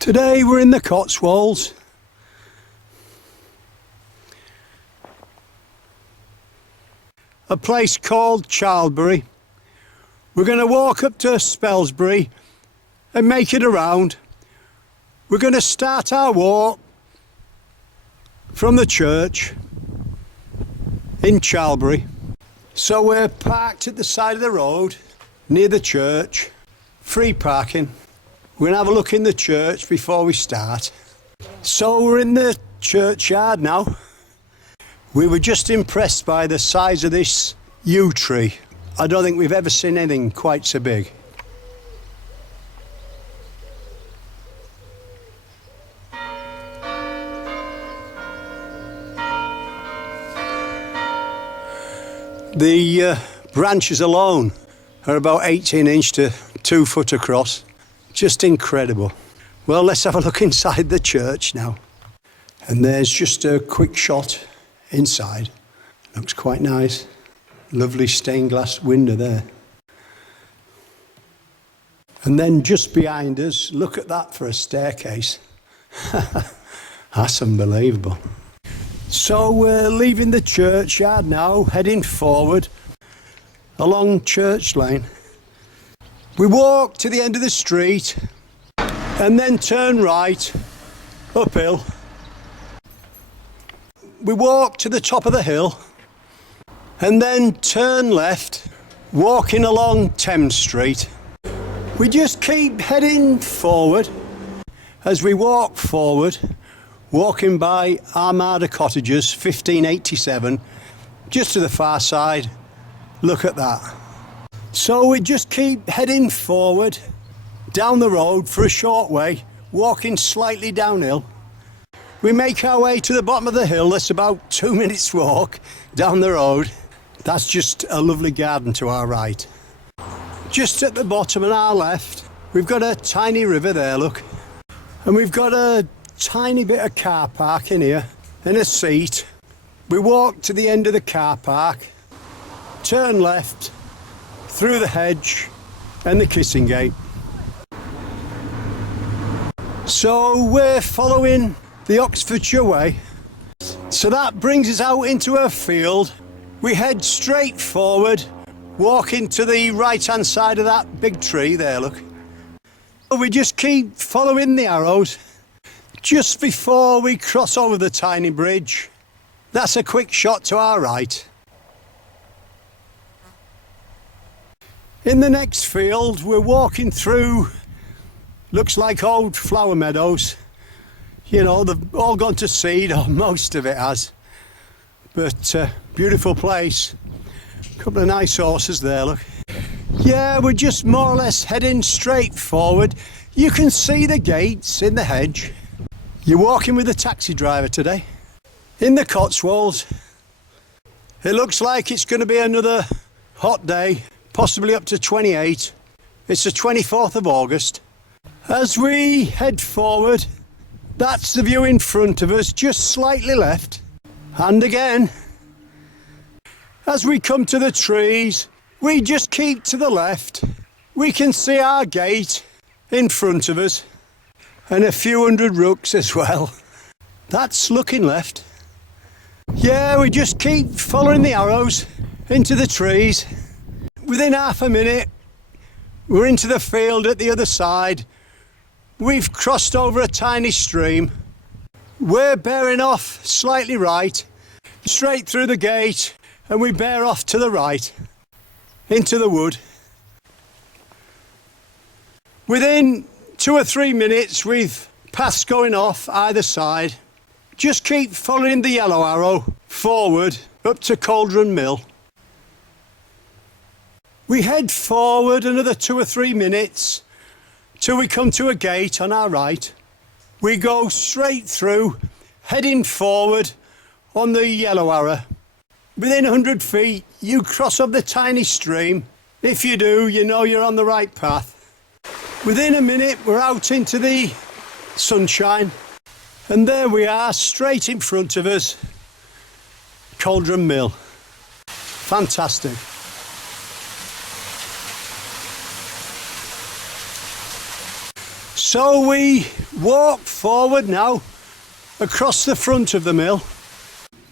Today we're in the Cotswolds. A place called Charlbury. We're going to walk up to Spelsbury and make it around. We're going to start our walk from the church in Charlbury. So we're parked at the side of the road near the church, free parking. We're going to have a look in the church before we start. So we're in the churchyard now. We were just impressed by the size of this yew tree. I don't think we've ever seen anything quite so big. The branches alone are about 18 inch to 2 foot across. Just incredible. Well, let's have a look inside the church now. And there's just a quick shot inside. Looks quite nice. Lovely stained glass window there. And then just behind us, look at that for a staircase. That's unbelievable. So we're leaving the churchyard now, heading forward along Church Lane. We walk to the end of the street and then turn right, uphill. We walk to the top of the hill and then turn left, walking along Thames Street. We just keep heading forward. As we walk forward, walking by Armada Cottages, 1587, just to the far side. Look at that. So we just keep heading forward down the road for a short way, walking slightly downhill. We make our way to the bottom of the hill. That's about 2 minutes walk down the road. That's just a lovely garden to our right. Just at the bottom on our left, we've got a tiny river there, look. And we've got a tiny bit of car park in here and a seat. We walk to the end of the car park, turn left, through the hedge and the kissing gate. So we're following the Oxfordshire Way. So that brings us out into a field. We head straight forward, walking to the right hand side of that big tree there, look. We just keep following the arrows just before we cross over the tiny bridge. That's a quick shot to our right. In the next field, we're walking through, looks like old flower meadows. You know, they've all gone to seed, or most of it has. But beautiful place. Couple of nice horses there, look. Yeah, we're just more or less heading straight forward. You can see the gates in the hedge. You're walking with a taxi driver today. In the Cotswolds. It looks like it's going to be another hot day. Possibly up to 28. It's the 24th of August. As we head forward, that's the view in front of us, just slightly left. And again, as we come to the trees, we just keep to the left. We can see our gate in front of us and a few hundred rooks as well. That's looking left. Yeah, we just keep following the arrows into the trees. Within half a minute, we're into the field at the other side. We've crossed over a tiny stream. We're bearing off slightly right, straight through the gate, and we bear off to the right, into the wood. Within 2 or 3 minutes, we've paths going off either side. Just keep following the yellow arrow forward up to Coldron Mill. We head forward another 2 or 3 minutes till we come to a gate on our right. We go straight through, heading forward on the yellow arrow. Within 100 feet, you cross up the tiny stream. If you do, you know you're on the right path. Within a minute, we're out into the sunshine. And there we are, straight in front of us, Coldron Mill. Fantastic. So we walk forward now across the front of the mill.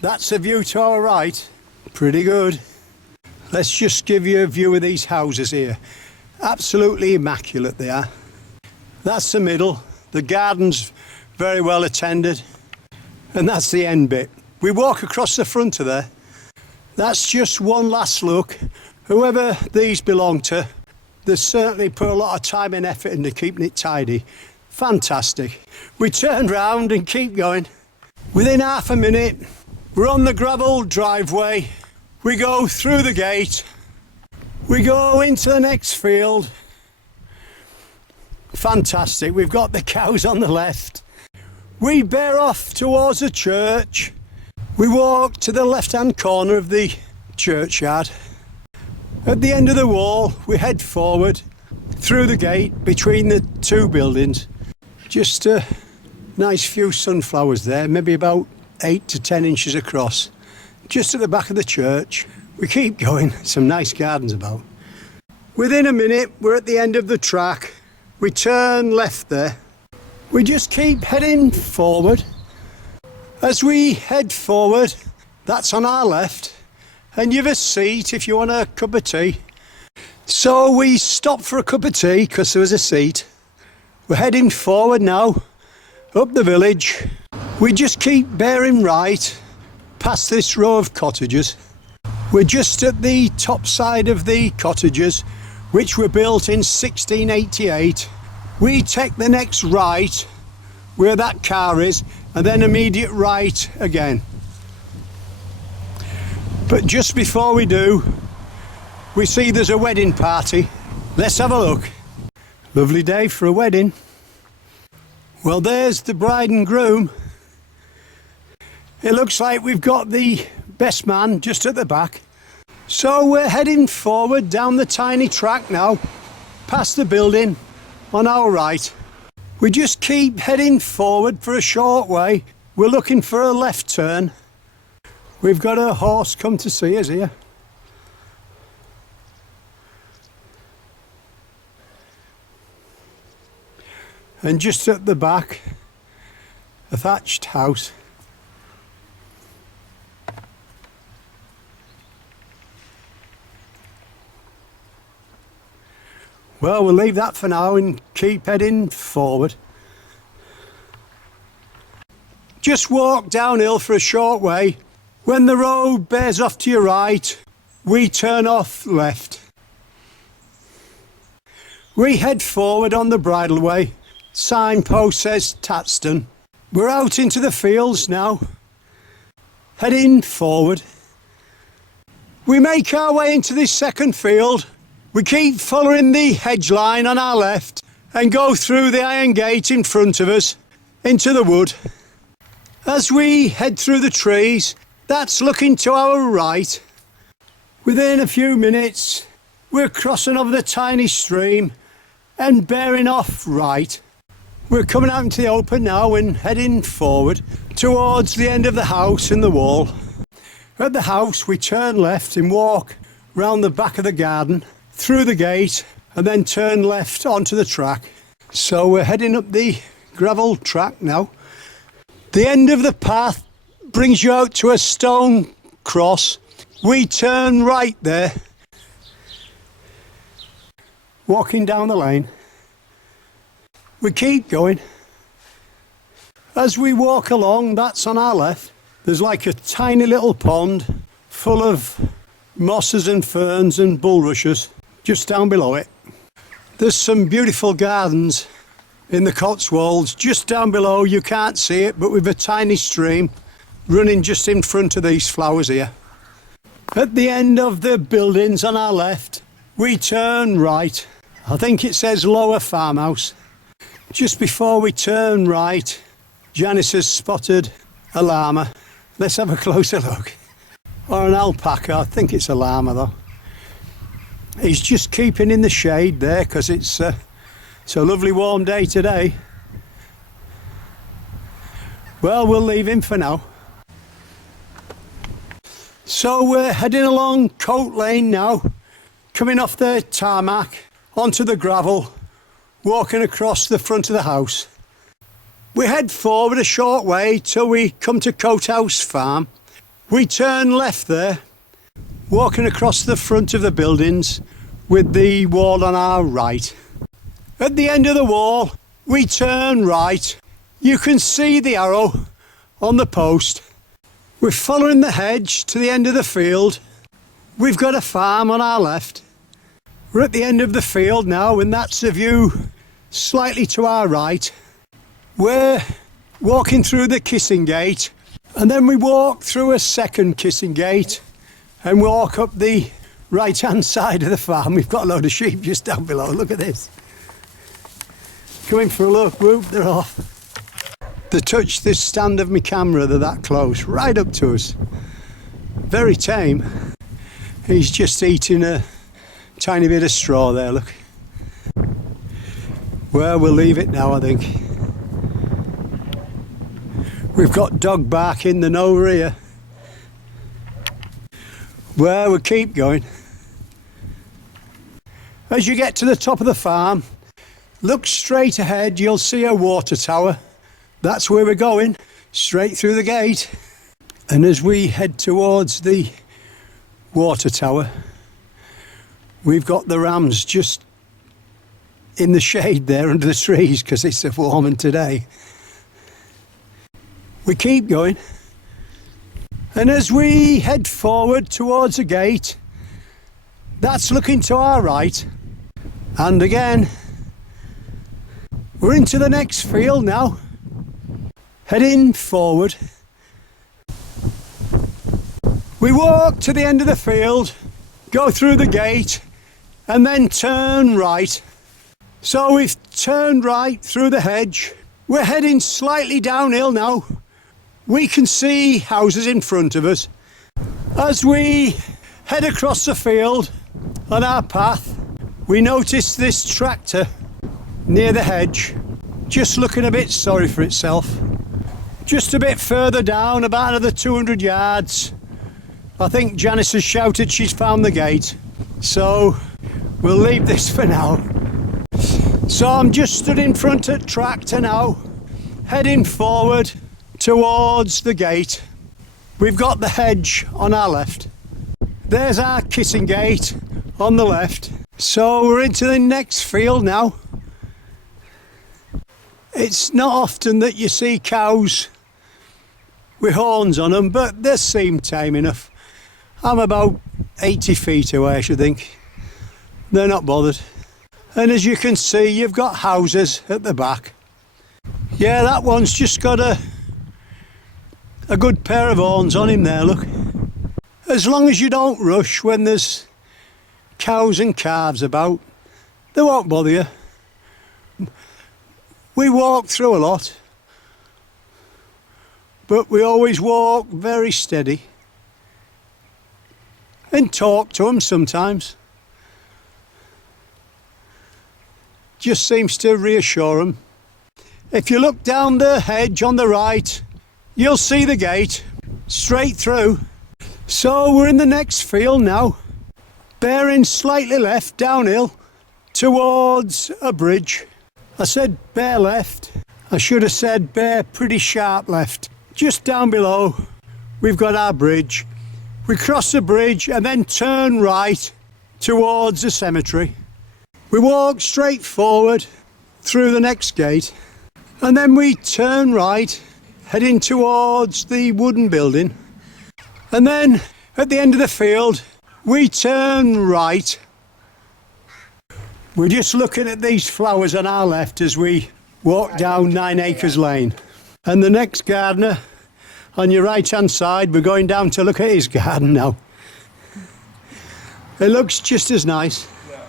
That's a view to our right. Pretty good. Let's just give you a view of these houses here. Absolutely immaculate they are. That's the middle. The garden's very well attended. And that's the end bit. We walk across the front of there. That's just one last look. Whoever these belong to, they certainly put a lot of time and effort into keeping it tidy. Fantastic. We turn round and keep going. Within half a minute, we're on the gravel driveway. We go through the gate. We go into the next field. Fantastic. We've got the cows on the left. We bear off towards the church. We walk to the left-hand corner of the churchyard. At the end of the wall, we head forward through the gate between the two buildings. Just a nice few sunflowers there, maybe about 8 to 10 inches across. Just at the back of the church. We keep going, some nice gardens about. Within a minute, we're at the end of the track. We turn left there. We just keep heading forward. As we head forward, that's on our left. And you've a seat if you want a cup of tea. So we stopped for a cup of tea because there was a seat. We're heading forward now, up the village. We just keep bearing right past this row of cottages. We're just at the top side of the cottages, which were built in 1688. We take the next right where that car is, and then immediate right again. But just before we do, we see there's a wedding party. Let's have a look. Lovely day for a wedding. Well, there's the bride and groom. It looks like we've got the best man just at the back. So we're heading forward down the tiny track now, past the building on our right. We just keep heading forward for a short way. We're looking for a left turn. We've got a horse come to see us here. And just at the back, a thatched house. Well, we'll leave that for now and keep heading forward. Just walk downhill for a short way. When the road bears off to your right, we turn off left. We head forward on the bridleway. Signpost says Taston. We're out into the fields now, heading forward. We make our way into this second field. We keep following the hedge line on our left and go through the iron gate in front of us into the wood. As we head through the trees, that's looking to our right. Within a few minutes, we're crossing over the tiny stream and bearing off right. We're coming out into the open now and heading forward towards the end of the house and the wall. At the house, we turn left and walk round the back of the garden, through the gate, and then turn left onto the track. So we're heading up the gravel track now. The end of the path brings you out to a stone cross. We turn right there, walking down the lane. We keep going. As we walk along, that's on our left. There's like a tiny little pond full of mosses and ferns and bulrushes just down below it. There's some beautiful gardens in the Cotswolds just down below. You can't see it, but with a tiny stream running just in front of these flowers here. At the end of the buildings on our left, we turn right. I think it says Lower Farmhouse. Just before we turn right, Janice has spotted a llama. Let's have a closer look. Or an alpaca, I think it's a llama though. He's just keeping in the shade there because it's a lovely warm day today. Well, we'll leave him for now. So we're heading along Coat Lane now, coming off the tarmac onto the gravel. walking across the front of the house. We head forward a short way till we come to Coathouse Farm. We turn left there, walking across the front of the buildings with the wall on our right. At the end of the wall, we turn right. You can see the arrow on the post. We're following the hedge to the end of the field. We've got a farm on our left. We're at the end of the field now, and that's the view slightly to our right. We're walking through the kissing gate, and then we walk through a second kissing gate and walk up the right-hand side of the farm. We've got a load of sheep just down below. Look at this. Coming for a look. Whoop, they're off. They touch this stand of my camera, they're that close, right up to us. Very tame. He's just eating a tiny bit of straw there, look. Well, we'll leave it now, I think. We've got dog barking, they're over here. Well, we'll keep going. As you get to the top of the farm, look straight ahead, you'll see a water tower. That's where we're going, straight through the gate. And as we head towards the water tower, we've got the rams just in the shade there under the trees because it's so warm today. We keep going. And as we head forward towards the gate, that's looking to our right. And again, we're into the next field now. Heading forward. We walk to the end of the field, go through the gate, and then turn right. So we've turned right through the hedge. We're heading slightly downhill now. We can see houses in front of us. As we head across the field on our path, we notice this tractor near the hedge, just looking a bit sorry for itself. Just a bit further down, about another 200 yards, I think Janice has shouted she's found the gate. So we'll leave this for now. So I'm just stood in front of the tractor now, heading forward towards the gate. We've got the hedge on our left. There's our kissing gate on the left. So we're into the next field now. It's not often that you see cows with horns on them, but they seem tame enough. I'm about 80 feet away, I should think. They're not bothered. And as you can see, you've got houses at the back. Yeah, that one's just got a good pair of horns on him there, look. As long as you don't rush when there's cows and calves about, they won't bother you. We walk through a lot, but we always walk very steady and talk to them sometimes. Just seems to reassure them. If you look down the hedge on the right, you'll see the gate straight through. So we're in the next field now, bearing slightly left downhill towards a bridge. I said bear left. I should have said bear pretty sharp left. Just down below, we've got our bridge. We cross the bridge and then turn right towards the cemetery. We walk straight forward through the next gate, and then we turn right, heading towards the wooden building. And then at the end of the field, we turn right. We're just looking at these flowers on our left as we walk down 9 Acres Lane. And the next gardener on your right hand side, we're going down to look at his garden now. It looks just as nice. Yeah.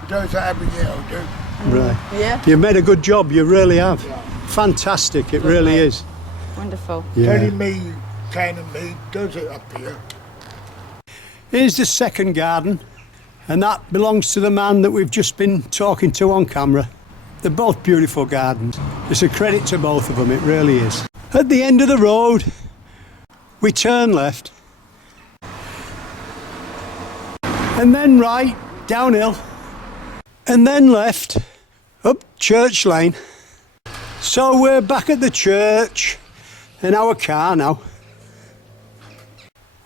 He does that every year, I do. Right. Yeah. You've made a good job, you really have. Yeah. Fantastic, it really is. Wonderful. Yeah. Telling me, telling me, does it up here. Here's the second garden, and that belongs to the man that we've just been talking to on camera. They're both beautiful gardens. It's a credit to both of them, it really is. At the end of the road, we turn left, and then right, downhill, and then left, up Church Lane. So we're back at the church in our car now.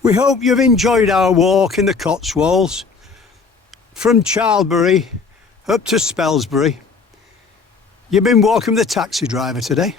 We hope you've enjoyed our walk in the Cotswolds from Charlbury up to Spelsbury. You've been walking with the taxi driver today.